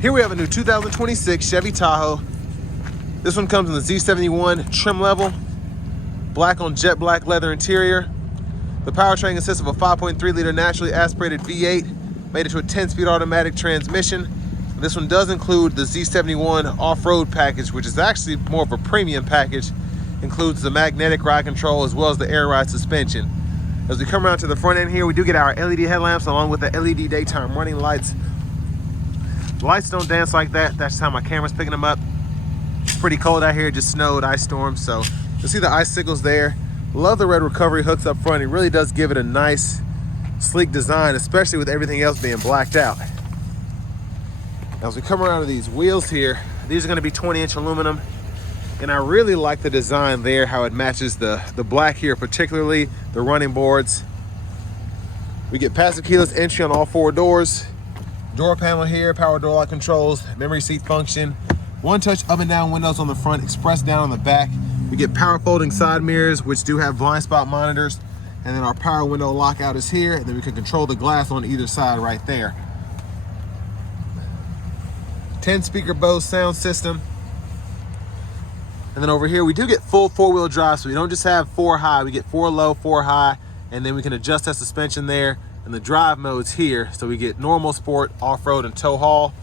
Here we have a new 2026 Chevy Tahoe. This one comes in the Z71 trim level, black on jet black leather interior. The powertrain consists of a 5.3-liter naturally aspirated V8, made it to a 10-speed automatic transmission. This one does include the Z71 off-road package, which is actually more of a premium package. Includes the magnetic ride control as well as the air ride suspension. As we come around to the front end here, we do get our LED headlamps along with the LED daytime running lights. The lights don't dance like that. That's just how my camera's picking them up. It's pretty cold out here. It just snowed, ice storm. So you'll see the icicles there. Love the red recovery hooks up front. It really does give it a nice, sleek design, especially with everything else being blacked out. Now, as we come around to these wheels here, these are going to be 20-inch aluminum. And I really like the design there, how it matches the black here, particularly the running boards. We get passive keyless entry on all 4 doors. Door panel here, power door lock controls, memory seat function, one-touch up and down windows on the front, express down on the back. We get power folding side mirrors, which do have blind spot monitors. And then our power window lockout is here, and then we can control the glass on either side right there. 10-speaker Bose sound system. And then over here, we do get full 4-wheel drive, so we don't just have 4 high, we get 4 low, 4 high, and then we can adjust that suspension there. And the drive modes here, so we get normal, sport, off-road, and tow haul.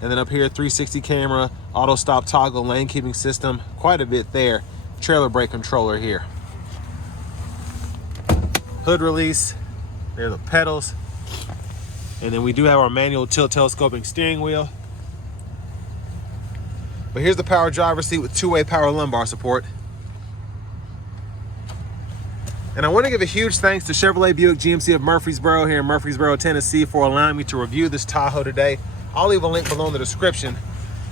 And then up here, 360 camera, auto stop toggle, lane keeping system, quite a bit there. Trailer brake controller here. Hood release, there are the pedals. And then we do have our manual tilt telescoping steering wheel. But here's the power driver's seat with 2-way power lumbar support. And I want to give a huge thanks to Chevrolet Buick GMC of Murfreesboro here in Murfreesboro, Tennessee for allowing me to review this Tahoe today. I'll leave a link below in the description.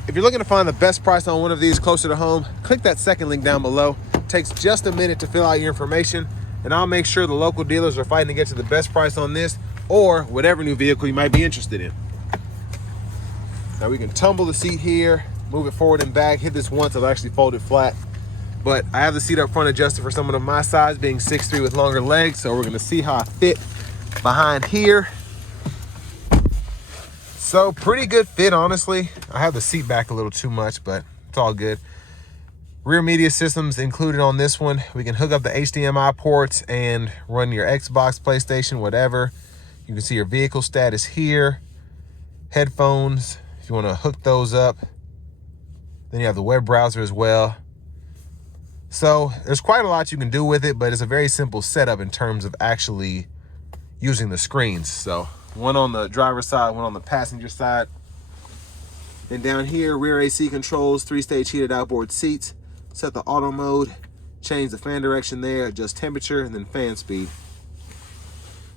If you're looking to find the best price on one of these closer to home, click that second link down below. It takes just a minute to fill out your information, and I'll make sure the local dealers are fighting to get you the best price on this or whatever new vehicle you might be interested in. Now we can tumble the seat here, move it forward and back. Hit this once, it'll actually fold it flat. But I have the seat up front adjusted for someone of my size, being 6'3" with longer legs. So we're gonna see how I fit behind here. So pretty good fit, honestly. I have the seat back a little too much, but it's all good. Rear media systems included on this one. We can hook up the HDMI ports and run your Xbox, PlayStation, whatever. You can see your vehicle status here. Headphones, if you wanna hook those up. Then you have the web browser as well. So there's quite a lot you can do with it, but it's a very simple setup in terms of actually using the screens. So one on the driver's side, one on the passenger side. And down here, rear AC controls, 3-stage heated outboard seats. Set the auto mode, change the fan direction there, adjust temperature, and then fan speed.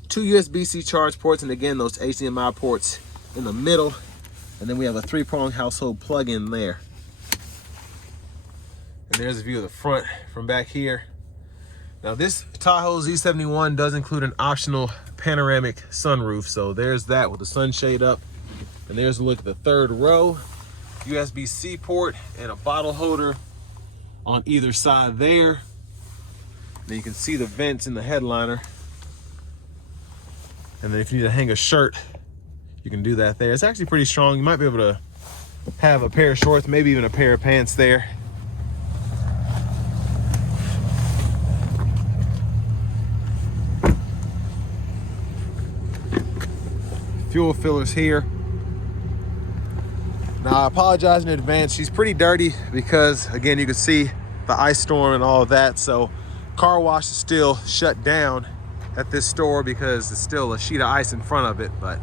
2 USB-C charge ports, and again, those HDMI ports in the middle. And then we have a 3-prong household plug-in there. And there's a view of the front from back here. Now this Tahoe Z71 does include an optional panoramic sunroof. So there's that with the sunshade up. And there's a look at the 3rd row. USB-C port and a bottle holder on either side there. Then you can see the vents in the headliner. And then if you need to hang a shirt, you can do that there. It's actually pretty strong. You might be able to have a pair of shorts, maybe even a pair of pants there. Fuel fillers here. Now I apologize in advance. She's pretty dirty because again, you can see the ice storm and all of that. So car wash is still shut down at this store because there's still a sheet of ice in front of it. But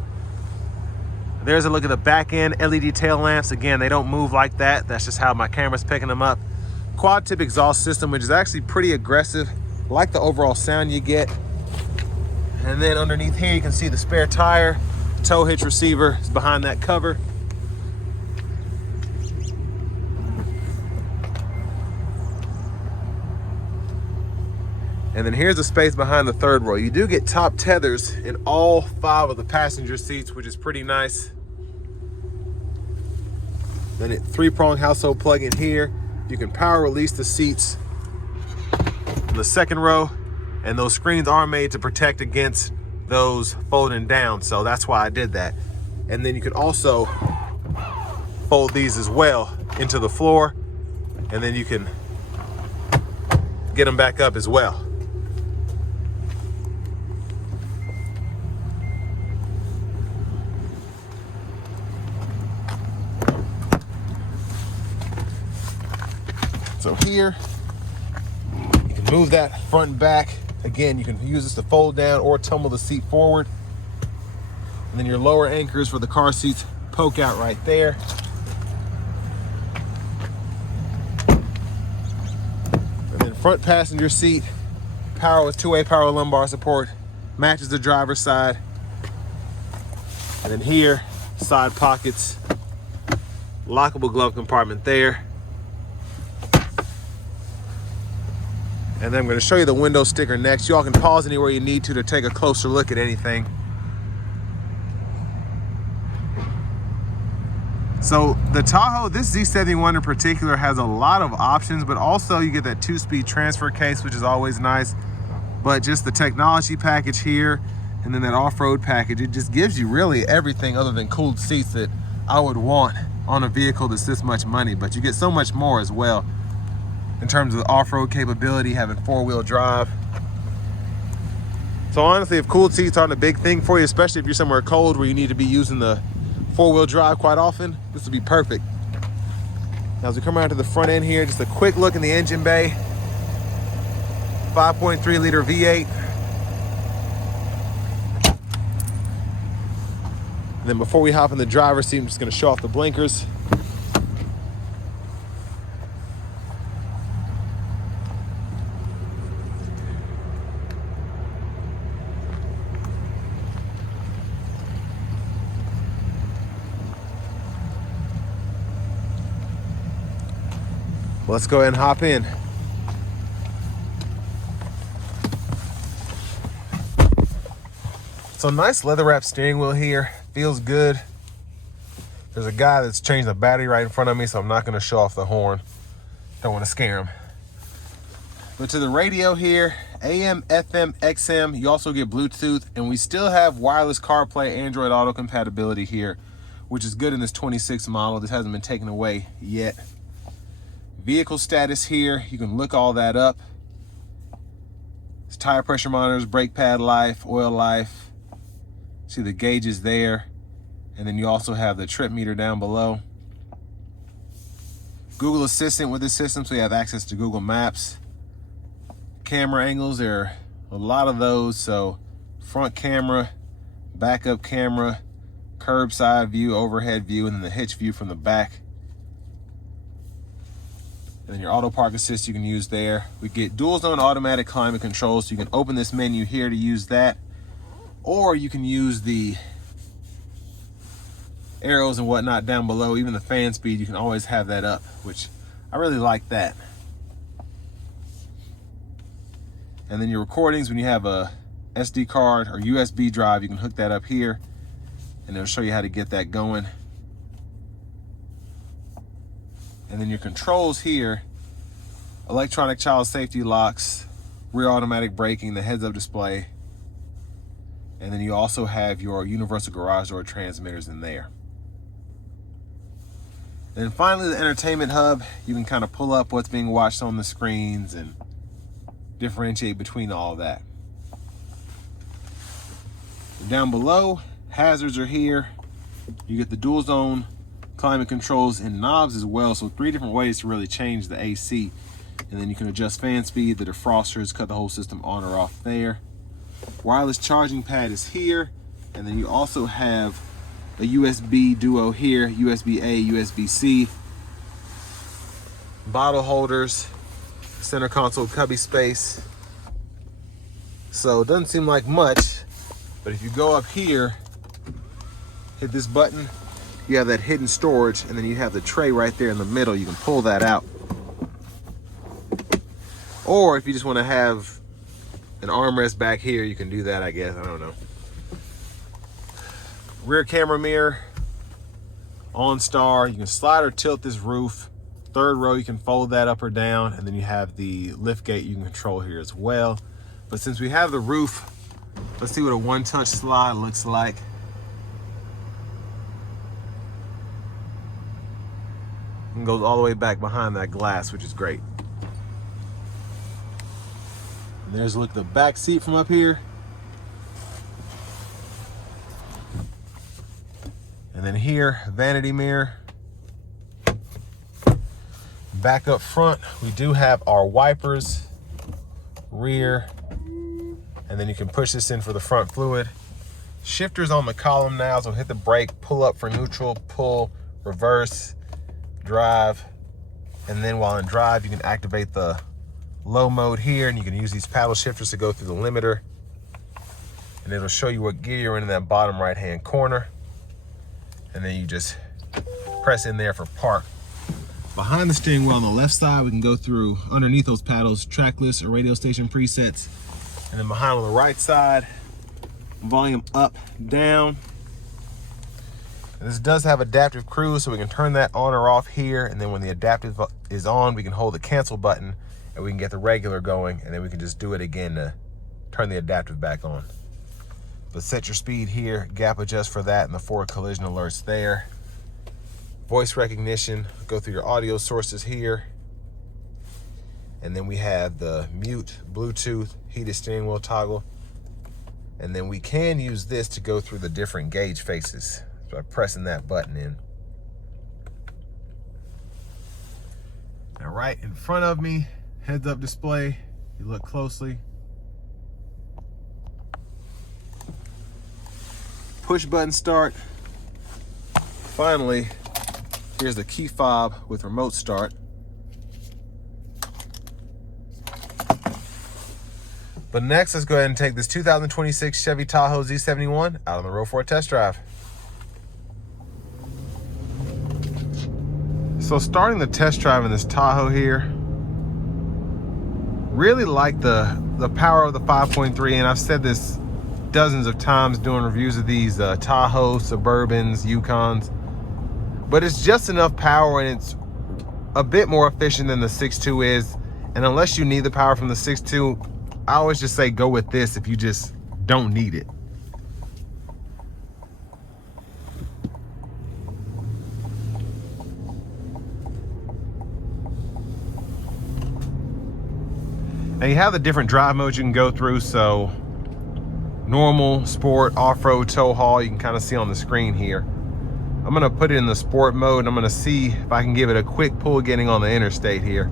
there's a look at the back end LED tail lamps. Again, they don't move like that. That's just how my camera's picking them up. Quad tip exhaust system, which is actually pretty aggressive. Like the overall sound you get. And then underneath here, you can see the spare tire. Tow hitch receiver is behind that cover. And then here's the space behind the 3rd row. You do get top tethers in all 5 of the passenger seats, which is pretty nice. Then it 3-prong household plug in here. You can power release the seats in the 2nd row, and those screens are made to protect against those folding down, so that's why I did that. And then you could also fold these as well into the floor, and then you can get them back up as well. So here, you can move that front and back. Again, you can use this to fold down or tumble the seat forward. And then your lower anchors for the car seats poke out right there. And then front passenger seat, power with two-way power lumbar support, matches the driver's side. And then here, side pockets, lockable glove compartment there. And then I'm going to show you the window sticker next. You all can pause anywhere you need to take a closer look at anything. So the Tahoe, this Z71 in particular, has a lot of options, but also you get that 2-speed transfer case, which is always nice. But just the technology package here, and then that off-road package, it just gives you really everything other than cooled seats that I would want on a vehicle that's this much money. But you get so much more as well in terms of the off-road capability, having 4-wheel drive. So honestly, if cooled seats aren't a big thing for you, especially if you're somewhere cold where you need to be using the 4-wheel drive quite often, this would be perfect. Now as we come around to the front end here, just a quick look in the engine bay. 5.3 liter V8. And then before we hop in the driver's seat, I'm just gonna show off the blinkers. Let's go ahead and hop in. So nice leather wrap steering wheel here, feels good. There's a guy that's changed the battery right in front of me, so I'm not gonna show off the horn. Don't wanna scare him. But to the radio here, AM, FM, XM, you also get Bluetooth, and we still have wireless CarPlay, Android Auto compatibility here, which is good in this 26 model. This hasn't been taken away yet. Vehicle status here, you can look all that up. It's tire pressure monitors, brake pad life, oil life. See the gauges there. And then you also have the trip meter down below. Google Assistant with this system, so you have access to Google Maps. Camera angles, there are a lot of those. So front camera, backup camera, curbside view, overhead view, and then the hitch view from the back. And then your auto park assist you can use there. We get dual zone automatic climate control, so you can open this menu here to use that, or you can use the arrows and whatnot down below. Even the fan speed, you can always have that up, which I really like that. And then your recordings, when you have a SD card or USB drive, you can hook that up here, and it'll show you how to get that going. And then your controls here, electronic child safety locks, rear automatic braking, the heads-up display, and then you also have your universal garage door transmitters in there. And then finally, the entertainment hub, you can kind of pull up what's being watched on the screens and differentiate between all of that. Down below, hazards are here. You get the dual zone climate controls and knobs as well, so 3 different ways to really change the AC. And then you can adjust fan speed, the defrosters, cut the whole system on or off there. Wireless charging pad is here, and then you also have a USB duo here, USB-A, USB-C. Bottle holders, center console cubby space. So it doesn't seem like much, but if you go up here, hit this button, you have that hidden storage, and then you have the tray right there in the middle. You can pull that out. Or if you just want to have an armrest back here, you can do that, I guess. I don't know. Rear camera mirror, OnStar. You can slide or tilt this roof. 3rd row, you can fold that up or down, and then you have the lift gate you can control here as well. But since we have the roof, let's see what a 1-touch slide looks like. and goes all the way back behind that glass, which is great. And there's a look at the back seat from up here. And then here, vanity mirror. Back up front, we do have our wipers, rear, and then you can push this in for the front fluid. Shifters on the column now, so hit the brake, pull up for neutral, pull, reverse, drive, and then while in drive, you can activate the low mode here, and you can use these paddle shifters to go through the limiter, and it'll show you what gear you're in that bottom right-hand corner, and then you just press in there for park. Behind the steering wheel on the left side, we can go through underneath those paddles, track list or radio station presets, and then behind on the right side, volume up, down. And this does have adaptive cruise, so we can turn that on or off here, and then when the adaptive is on, we can hold the cancel button and we can get the regular going, and then we can just do it again to turn the adaptive back on. But set your speed here, gap adjust for that, and the forward collision alerts there. Voice recognition, go through your audio sources here. And then we have the mute, Bluetooth, heated steering wheel toggle. And then we can use this to go through the different gauge faces by pressing that button in. Now right in front of me, heads up display, you look closely. Push button start. Finally, here's the key fob with remote start. But next, let's go ahead and take this 2026 Chevy Tahoe Z71 out on the road for a test drive. So starting the test drive in this Tahoe here, really like the power of the 5.3, and I've said this dozens of times doing reviews of these Tahoe, Suburbans, Yukons, but it's just enough power and it's a bit more efficient than the 6.2 is. And unless you need the power from the 6.2, I always just say go with this if you just don't need it. Now you have the different drive modes you can go through, so normal, sport, off-road, tow haul, you can kind of see on the screen here. I'm gonna put it in the sport mode and I'm gonna see if I can give it a quick pull getting on the interstate here.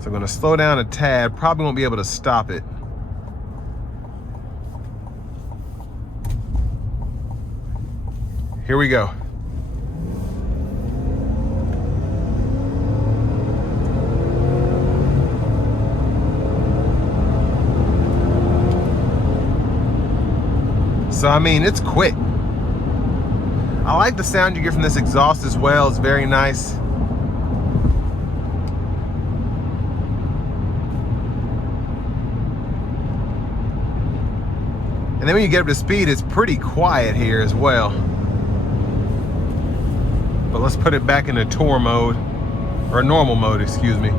So I'm gonna slow down a tad, probably won't be able to stop it. Here we go. So I mean, it's quick. I like the sound you get from this exhaust as well. It's very nice. And then when you get up to speed, it's pretty quiet here as well. But let's put it back into tour mode, or normal mode, excuse me.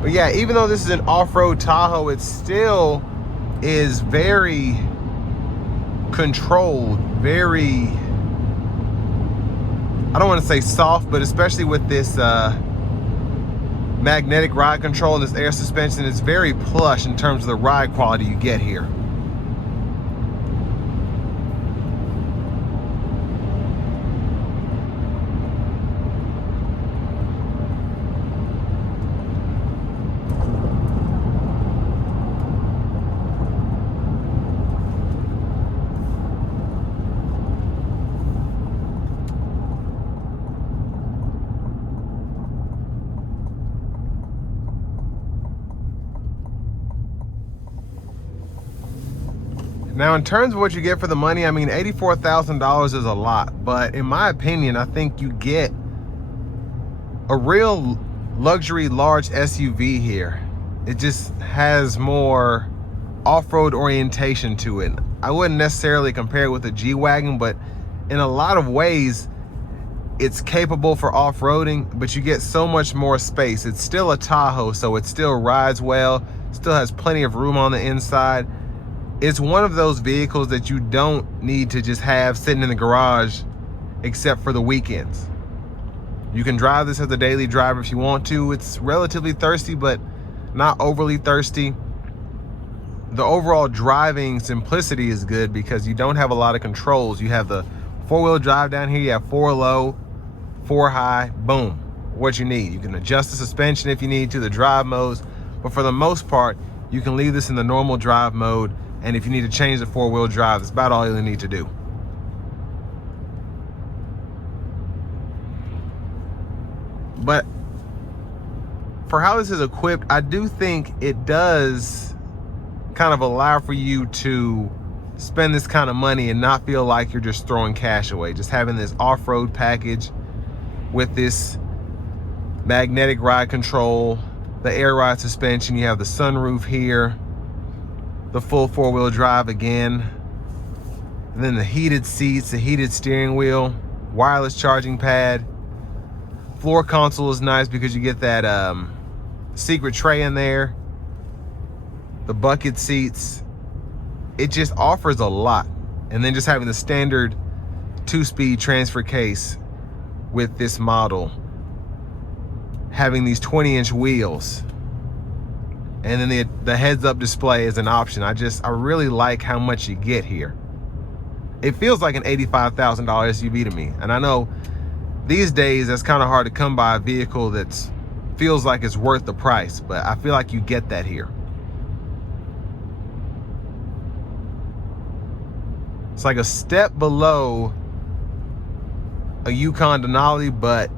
But yeah, even though this is an off-road Tahoe, it still is very controlled, very, I don't want to say soft, but especially with this magnetic ride control and this air suspension, it's very plush in terms of the ride quality you get here. Now, in terms of what you get for the money, I mean, $84,000 is a lot, but in my opinion, I think you get a real luxury large SUV here. It just has more off-road orientation to it. I wouldn't necessarily compare it with a G-Wagon, but in a lot of ways, It's capable for off-roading, but you get so much more space. It's still a Tahoe, so it still rides well, still has plenty of room on the inside. It's one of those vehicles that you don't need to just have sitting in the garage except for the weekends. You can drive this as a daily driver if you want to. It's relatively thirsty, but not overly thirsty. The overall driving simplicity is good because you don't have a lot of controls. You have the four-wheel drive down here. You have 4 low, 4 high, boom, what you need. You can adjust the suspension if you need to, the drive modes, but for the most part, you can leave this in the normal drive mode, and if you need to change the 4-wheel drive, that's about all you need to do. But for how this is equipped, I do think it does kind of allow for you to spend this kind of money and not feel like you're just throwing cash away. Just having this off-road package with this magnetic ride control, the air ride suspension, you have the sunroof here, the full 4-wheel drive again, and then the heated seats, the heated steering wheel, wireless charging pad. Floor console is nice because you get that secret tray in there, the bucket seats. It just offers a lot. And then just having the standard 2-speed transfer case with this model, having these 20-inch wheels, and then the heads-up display is an option. I really like how much you get here. It feels like an $85,000 SUV to me, and I know these days that's kind of hard to come by a vehicle that feels like it's worth the price, but I feel like you get that here. It's like a step below a Yukon Denali, but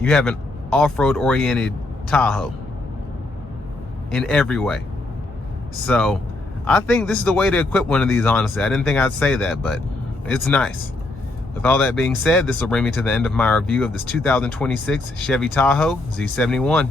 you have an off-road oriented Tahoe in every way. So I think this is the way to equip one of these, honestly. I didn't think I'd say that, but it's nice. With all that being said, this will bring me to the end of my review of this 2026 Chevy Tahoe Z71.